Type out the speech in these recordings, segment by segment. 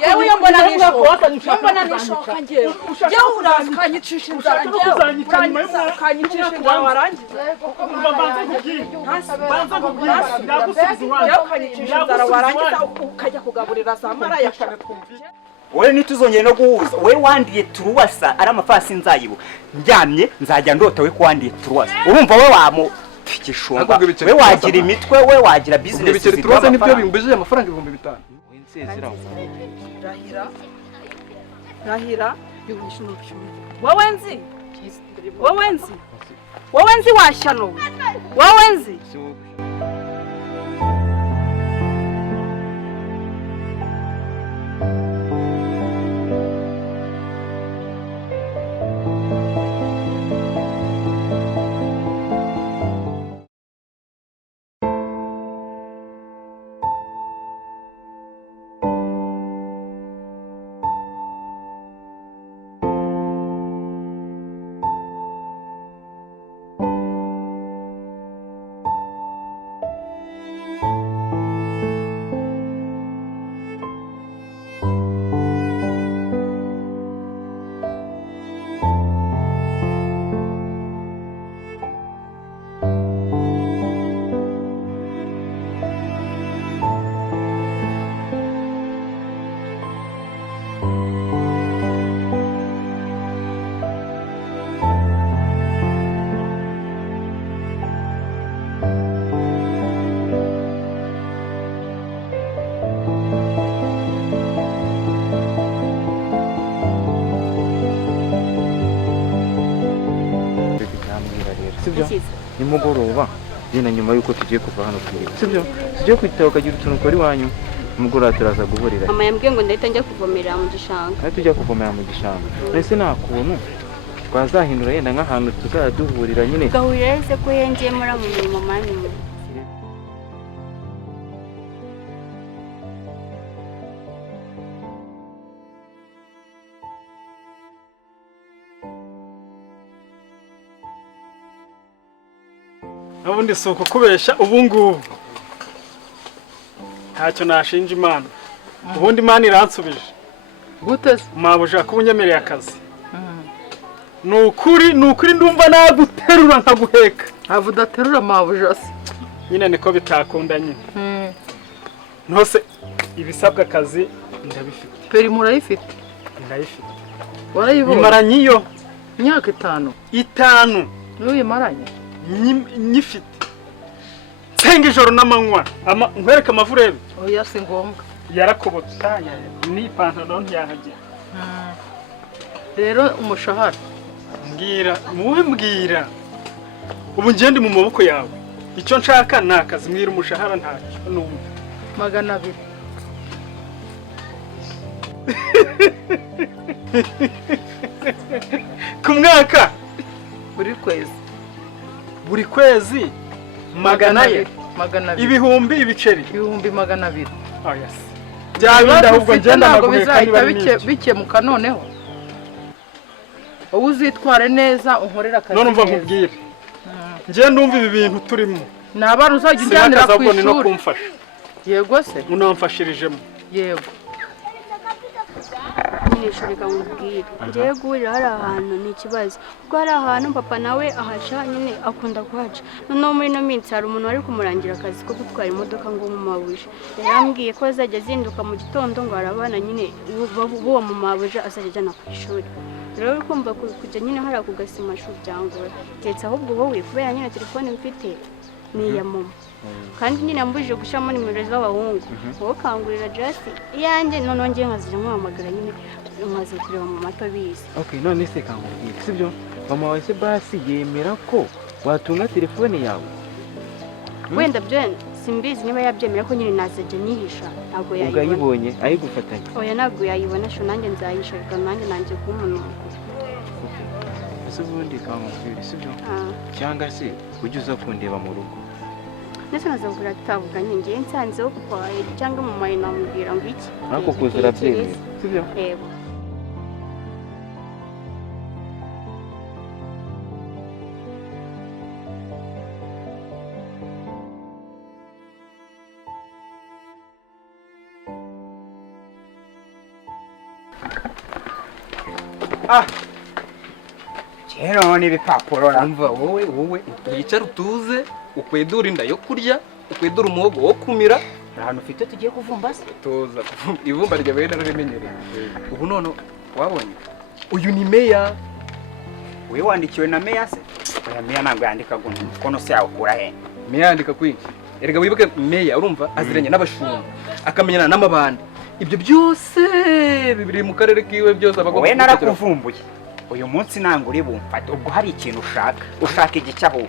yewe mbona nishoka ngewe urazkanyicisha inzara ngewe warangiza ukanyicisha inzara warangiza ukajya kugaburira za maraya wowe nituzongeye no guhuza wowe wandiye turuwasa ari amafasi nzayibo ndyamye nzajya ndota we kwandiye turuwasa urumva we wamo tikishumba we wagira imitwe we wagira business ibiceri turuwasa nibyo bimbujije amafaranga 5,500 rahira wowe nzi washyano wowe nzi nimugoroba genda nyuma yuko tugiye kuva hano kuri sibyo tugiye kwitaho kagira utuntu kuri wanyu umugoroba turaza guhurira mama yambwiye ngo ndahita njya kuvomera mu gishanga kandi tujya kuvomera mu gishanga nese nta kuntu twazahindura yenda nk'ahantu tuzaduhurira nyine gahurira ese ko yengeye muri mu mirimo manini nabundi soko kubesha ubungubu ntacyo nashinja Imana ubundi Imana iransubije gute mabuja kubunyemereye akazi nukuri ndumva naguterura nkaguheka avudaterura mabuja se nyine niko bitakunda nyine ntose ibisabwa akazi ndabifite peri murayifite ndayifite warayibonye imaranye iyo imyaka 5 n'uyimaranye nyifite senga ijoro n'amanywa nkwereka amavurebe oya si ngombwa yarakobotse ni pantalo ntiyahagera rero umushahara mbwira ubu ngende mu maboko yawe icyo nshaka ni akazi mwira umushahara ntacyo numva 200 ku mwaka buri kwezi 200 ibihumbi ibiceri 200 oh yes byabinda ahubwo ngenda naguheka niba bikemuka noneho ubu uzitware neza unkorera akazi none umva nkubwire ngiye ndumva ibi bintu turimo nabana uzajya ujyanira ku ishuri no kumfasha yego se unamfashirijemo yego nyine kamubwira ngiye guhurira hari ahantu ni ikibazo kuko hari ahantu papa nawe ahaca nyine akunda kuhaca noneho muri no minsi hari umuntu wari kumurangira akazi ko gutwara imodoka ngo mu mabuja yarambwiye ko azajya azinduka mu gitondo ngo arabana nyine uwo mu mabuja azajya ajyana ku ishuri rero kumva kujya nyine hari akugasima shuri byangora ndetse ahubwo wowe kubera nyine telefone mfite ni iya mama kandi nyine yambujije gushyiramo nimero z'abahungu wowe kangurira jasi iyanjye noneho ngiye nkazira nkuhamagara nyine nkaza kureba mu mato bize okay none se kangurira sibyo mama wawe se basi yemera ko watunga telefone yawe wenda byo simbizi niba yabyemera ko nyine nazajya nihisha ntabwo yayibona ugayibonye ayigufatanya oya ntabwo yayibona sho nanjye nzahisha reka nanjye kuba umuntu ese ubundi kangurira sibyo cyangwa se ujye uza kundeba mu rugo ndetse nazabura tutavuganye ngiye nsanzeho kuko cyangwa mu mayi namubwira ngo iki ariko kuzira byemera sibyo yego Kera none ibipapuro umva wowe wicara utuze ukwedura inda yo kurya ukwedura umuhogo wo kumira ahantu ufite tugiye kuvumba se toza ivumba ryawe nararimenyereye ubu none wabonye uyu ni meya we wandikiwe na meya se oya meya ntabwo yandika kono se yakura he meya yandika kwinshi erega wibuke meya urumva aziranye n'abashumba akamenyana n'amabandi ibyo byose bibiri mu karere kiwe byose abagomba we narakuvumbuye uyu munsi ntabwo uri bumfate ubwo hari ikintu ushaka igice aho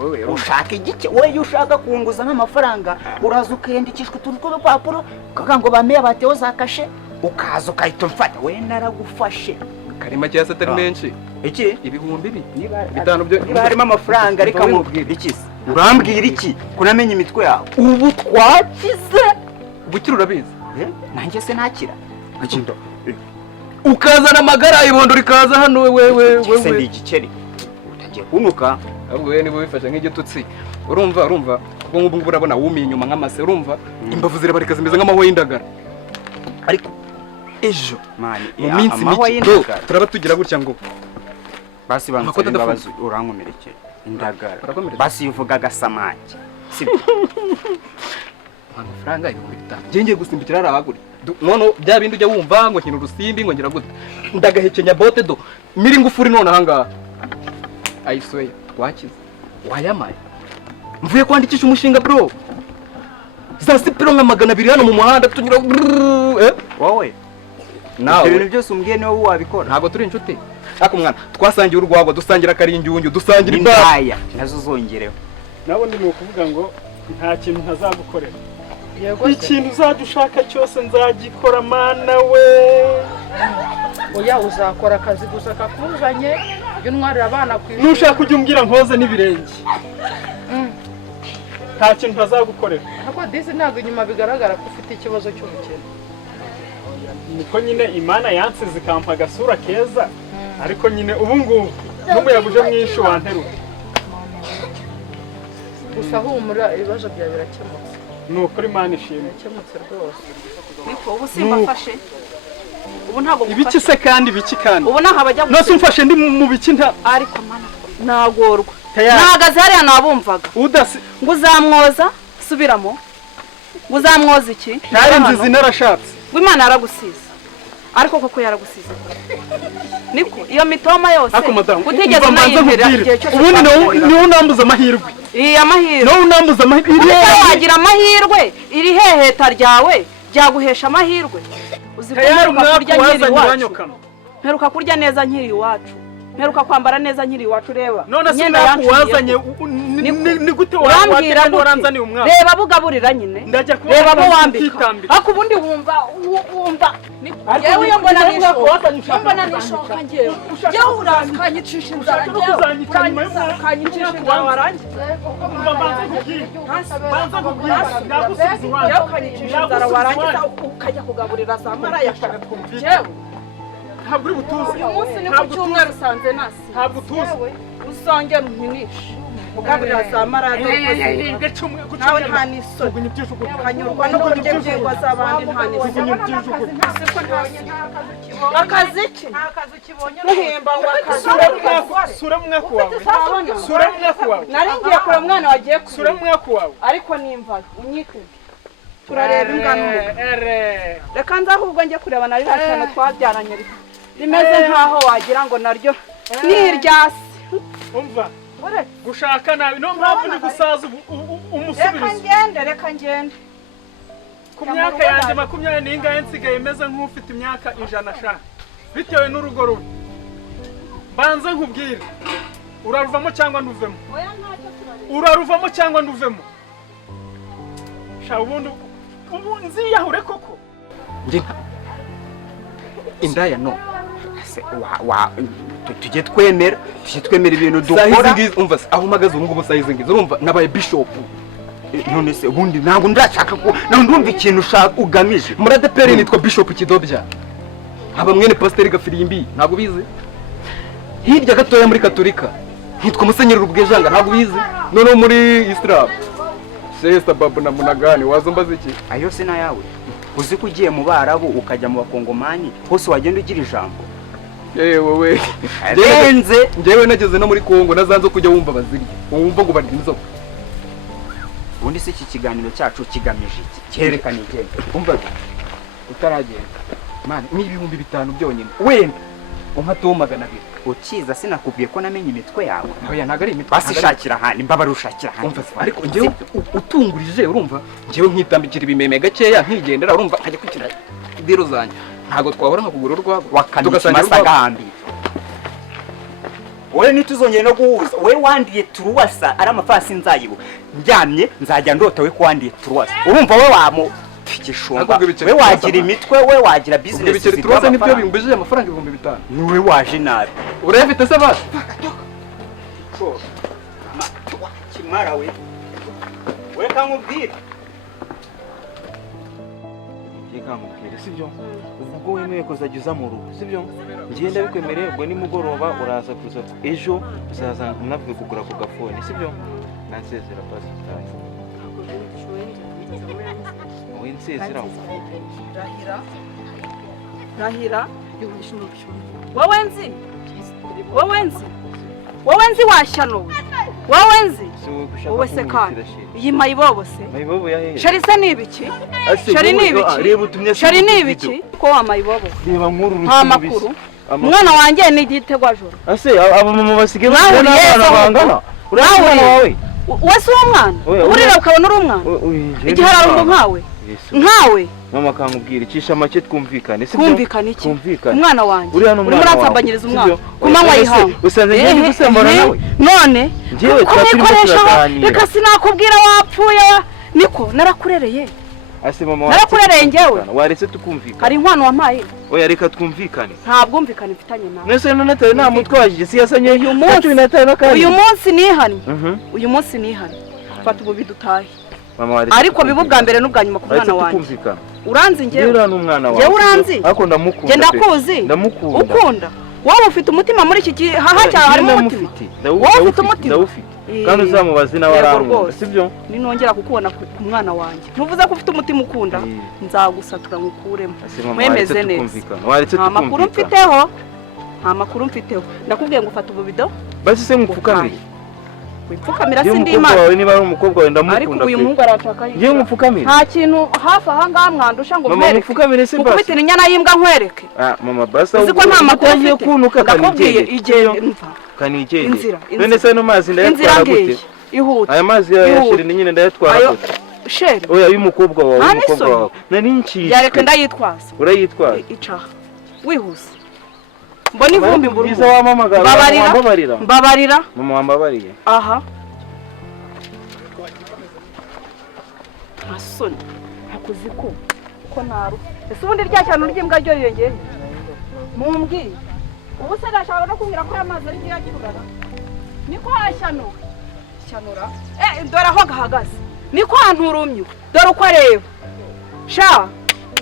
wowe ushaka igice wowe iyo ushaka kunguza nk'amafaranga uraza ukiyandikishwa utuntu tw'udupapuro ukavuga ngo bameya bateho za kashe ukaza ukahita umfata we naragufashe karima cyangwa se atari menshi iki ibihumbi bitanu byo niba harimo amafaranga reka mubwire iki se urambwira iki kunamenya imitwe yawe ubu twakize ubukira urabizi nanjye se nakira agenda ukazana amagara ibondo rikaza hano wewe se ndi igiceri utagiye kunuka ahubwo wewe nibo bifashe nk'igitutsi urumva kuko nk'ubu ngubu urabona wumiye inyuma nk'amase urumva imbavu zirabarika zimeze nk'amahwa y'indagara ariko ejo mu minsi mike turaba tugira gutya ngo basi bansaba imbabazi urankomerekeye indagara basi uvuga agasamaki sibyo amafaranga ibihumbi 5 ngiye gusimbukira ari abagure none bya bindi ujya wumva ngo nkina urusimbi ngo ngira gute ndagahekenya bote do miri ngufuri none ahangaha ayisweye twakize wayamaye mvuye kwandikisha umushinga bro za sipiro nka 200 hano mu muhanda tunyura wowe nawe ibintu byose umbwiye niwe wabikora ntabwo turi inshuti ariko mwana twasangiye urwagwa dusangira karingyunyu dusangira indaya nazo zongereho nabo ndi mu kuvuga ngo nta kintu ntazagukorera ikintu uzajya ushaka cyose nzagikora mana we oya uzakora akazi gusa kakuzanye iyo ntwarira abana ku ishuri nushaka kujya umbwira nkoze n'ibirenge nta kintu ntazagukorera ariko disi ntabwo inyuma bigaragara ko ufite ikibazo cy'ubukene niko nyine imana yansize ikampa agasura keza ariko nyine ubu ngubu n'umuyaga uje mwinshi wanterura gusa humura ibibazo byawe birakemutse ni ukuri imana ishimwe birakemutse rwose niko ubu simbafashe ubu ntabwo ibiki se kandi biki kandi ubu naho abajya nose umfashe ndi mu biki nta ariko mana nagorwa nahagaze hariya nabumvaga udasi ngo uzamwoza subiramo ngo uzamwoza iki ntari nzizi narashatse ngo imana yaragusize ariko koko yaragusize niko iyo mitoma yose utigeze unayimbera igihe cyose ubundi niwo unambuza amahirwe iya mahirwe niwo unambuza amahirwe wagira amahirwe iri heheta ryawe ryaguhesha amahirwe uzikomeruka kurya nkiri iwacu mperuka kurya neza nkiri iwacu mperuka kwambara neza nkiri iwacu reba none se nakuwazanye ni gute waranzaniye umwana reba bugaburira nyine reba bo wambika ariko ubundi wumva yewe iyo mbona nishoka ngewe yewe urakanyicisha inzara ukanyicisha inzara warangiza yewe ukanyicisha inzara warangiza ukajya kugaburira za maraya yewe ntabwo uri butuze uyu munsi ni ku cyumweru usanze nasi ntabwo utuze usongera unkinishe ugaburira za maraya nawe nta n'isoni ukanyurwa no kurya ibyigwa z'abandi nta n'isoni akazi ki muhimba ngo akazi sura mwaka wawe nari ngiye kure umwana wagiye sura mwaka wawe ariko nimva unyitege turareba imbwa n'umugabo reka nza ahubwo njye kureba na ririya cyane twabyaranye rimeze nkaho wagira ngo naryo ni iryasi umva gushaka nabi no mpamvu ndi gusaza umusubizo reka ngende ku myaka yanjye 20 n'ingahe nsigaye meze nk'ufite imyaka 100 sha bitewe n'urugo rubi banze nkubwire uraruvamo cyangwa nduvemo uraruvamo cyangwa nduvemo sha ubundi ubu nziyahure koko njye indaya no tujye twemera ibintu dukora umva aho umagaze ubu ngubu sayize ngize urumva nabaye bishop none se ubundi ntabwo ndashaka ko ndumva ikintu ushaka ugamije muri ADPR nitwa bishop Kidobya haba mwene pasiteri Gafirimbi ntabwo bize hirya gatoya muri Katolika nitwa Musenyeri Rubwejanga ntabwo bize none muri Islam Sesta babu na munagani wazombaza iki ayo se na yawe uzi ko ugiye mu Barabu ukajya mu Bakongomani hose wagenda ugira ijambo wowe arenze. njyewe nageze no muri Kongo nazanze kujya wumva bazirya wumva ngo barya inzoka. Ubundi se iki kiganiro cyacu kigamije iki? Cyerekana igenda. Umva utaragenda man n'ibihumbi 5 byonyine wenda umpatuye 200. Ukiza sinakubwiye ko namenye imitwe yawe. Oya ntago ari imitwe. Basishakira handi mbabara ushakira handi. Umva ariko njyewe utungurije urumva njyewe nkitambikira ibimeme gakeya nkigendera urumva nkajya kwikira diro zanjye ntago twahora nkakugura urwagwa tugasangira gahambi. Wowe nituzongeye no guhuza we wandiye turuwasa ari amafasi nzayibo njyamye nzajya ndota we kwandiye turuwasa urumva we wamo tikishumba we wagira imitwe we wagira business ibiceri turuwasa nibyo bimbujije amafaranga 5,000 niwe waje nabi urayafite se basi kimara we kamubwira Kamubwire sibyo ubwo wemeye kuzajya uza mu rugo sibyo ngenda bikwemereye ubwo nimugoroba uraza kuza ejo uzaza unavuye kugura ku gafone sibyo nansezera pasi tayi wowe nsezera rahira wowe nzi washyano wowe nzi wowe se kandi iyi mayibobo se mayibobo yahe shari se nibiki shari nibiki shari nibiki ko wa mayibobo reba nkuru nta makuru umwana wanjye ni igitegwa joro ase aba mama basige n'abana bangana urabona wowe wese umwana urira ukabona uri umwana igihe ararumbo nkawe mama kankubwira icisha make twumvikane sibyo twumvikane iki umwana wanjye urimo uransambanyiriza umwana kumanywa yihawe usanze ngiye gusambana nawe none ngewe twikoresha reka sinakubwira wapfuye niko narakurereye ase mama narakurereye ngewe waretse tukumvikana hari inkwano wampaye oya reka twumvikane nta bwumvikane mfitanye nawe nese none natari nta mutwajije si yasanye uyu munsi nihane fata ubu bidutahe ariko bibu bwa mbere n'ubwa nyuma ku mwana wanjye uranzi ngewe uranzi ariko ndamukunda ndakuzi ukunda wowe ufite umutima muri iki gihe haha harimo umutima wowe ufite umutima kandi uzamubaze n'abarangwa sibyo ninongera kukubona ku mwana wanjye ntuvuze ko ufite umutima ukunda nzagusatura ngukuremo mwemeze neza nta makuru mfiteho ndakubwiye ngo ufata ububido basi se mupfukamire wipfukamira sindi imana wawe niba ari umukobwa wawe ndamukunda ariko uyu muhungu arashaka ngiye mupfukamire nta kintu hafi aha ngaha mwandusha ngo mwereke mupfukamire se basi ukubitira inyana y'imbwa nkwereke mama basa uzi ko nta makuru mfite ndakubwiye igende kanigende none se no mazi ndayatwara gute ihuta aya mazi ya sheri nyine ndayatwara gute sheri oya y'umukobwa wawe nari nciye yareke ndayitwaza urayitwaza icaha wihuse mbona ivumbi mburu byiza wamamagara mbabarira mama wambabariye aha asoni hakuzi ko naru ese ubundi rya cyane ry'imbwa ryo yiyongeye mumbwiye ubu se ndashaka no kumbwira ko amazi ari ngira kirurara niko hashanura dore aho gahagaze niko hanturumye dore uko areba sha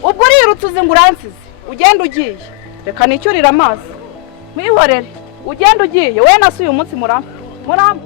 ubwo urirutse uzi ngo uransize ugenda ugiye reka nicyurira amazi mwihorere ugenda ugiye we nasuye umunsi murampa